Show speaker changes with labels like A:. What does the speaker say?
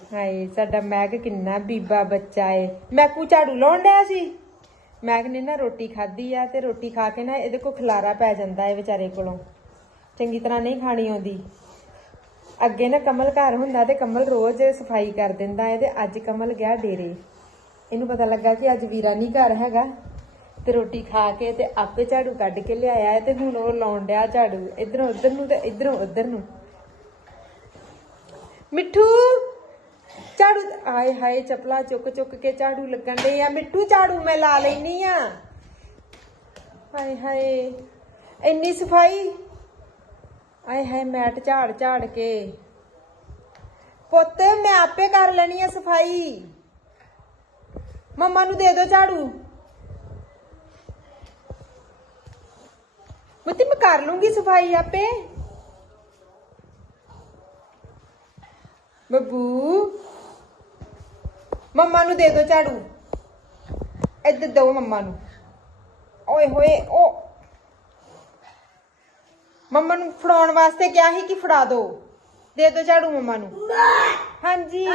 A: ਹਾਏ, ਸਾਡਾ ਮੈਗ ਕਿੰਨਾ ਬੀਬਾ ਬੱਚਾ ਏ। ਮੈਕੂ ਝਾੜੂ ਲਾਉਣ ਡਿਆ ਸੀ? ਮੈਗ ਨੇ ਨਾ ਰੋਟੀ ਖਾਧੀ ਆ ਤੇ ਰੋਟੀ ਖਾ ਕੇ ਨਾ ਇਹਦੇ ਕੋ ਖਲਾਰਾ ਪੈ ਜਾਂਦਾ ਏ ਵਿਚਾਰੇ ਕੋਲੋਂ। ਚੰਗੀ ਤਰ੍ਹਾਂ ਨਹੀਂ ਖਾਣੀ ਆਉਂਦੀ। ਅੱਗੇ ਨਾ ਕਮਲ ਘਰ ਹੁੰਦਾ ਤੇ ਕਮਲ ਰੋਜ਼ ਸਫ਼ਾਈ ਕਰ ਦਿੰਦਾ ਏ ਤੇ ਅੱਜ ਕਮਲ ਗਿਆ ਡੇਰੇ। ਇਹਨੂੰ ਪਤਾ ਲੱਗਾ ਕਿ ਅੱਜ ਵੀਰਾ ਨਹੀਂ ਘਰ ਹੈਗਾ। ਤੇ ਰੋਟੀ ਖਾ ਕੇ ਤੇ ਆਪੇ ਝਾੜੂ ਕੱਢ ਕੇ ਲਿਆਇਆ ਹੈ ਤੇ ਹੁਣ ਉਹ ਲਾਉਣ ਡਿਆ ਝਾੜੂ। ਇਧਰੋਂ ਉਧਰ ਨੂੰ ਤੇ ਇਧਰੋਂ ਉਧਰ ਨੂੰ। ਮਿੱਠੂ! ਝਾੜੂ ਆਏ ਹਾਏ, ਚਪਲਾ ਚੁੱਕ ਚੁੱਕ ਕੇ ਝਾੜੂ ਲੱਗਣ ਦੇ ਆ। ਮਿੱਟੂ ਝਾੜੂ ਮੈਂ ਲਾ ਲੈਣੀ ਆ। ਹਾਏ ਹਾਏ, ਇੰਨੀ ਸਫ਼ਾਈ। ਆਏ ਹਾਏ, ਮੈਟ ਝਾੜ ਝਾੜ ਕੇ। ਪੁੱਤ, ਮੈਂ ਆਪੇ ਕਰ ਲੈਣੀ ਆ ਸਫ਼ਾਈ। ਮੰਮਾ ਨੂੰ ਦੇ ਦਿਓ ਝਾੜੂ। ਮੁੱਤੀ, ਮੈਂ ਕਰ ਲੂੰਗੀ ਸਫ਼ਾਈ ਆਪੇ। ਬੱਬੂ ਮੰਮਾ ਨੂੰ ਦੇ ਦਿਓ ਝਾੜੂ। ਇੱਧਰ ਦਿਓ ਮੰਮਾ ਨੂੰ। ਓਏ ਹੋਏ ਓ। ਮੰਮਾ ਨੂੰ ਫੜਾਉਣ ਵਾਸਤੇ ਕਿਹਾ ਸੀ ਕਿ ਫੜਾ ਦਿਓ ਦੇ ਦਿਓ ਝਾੜੂ ਮੰਮਾ ਨੂੰ। ਹਾਂਜੀ।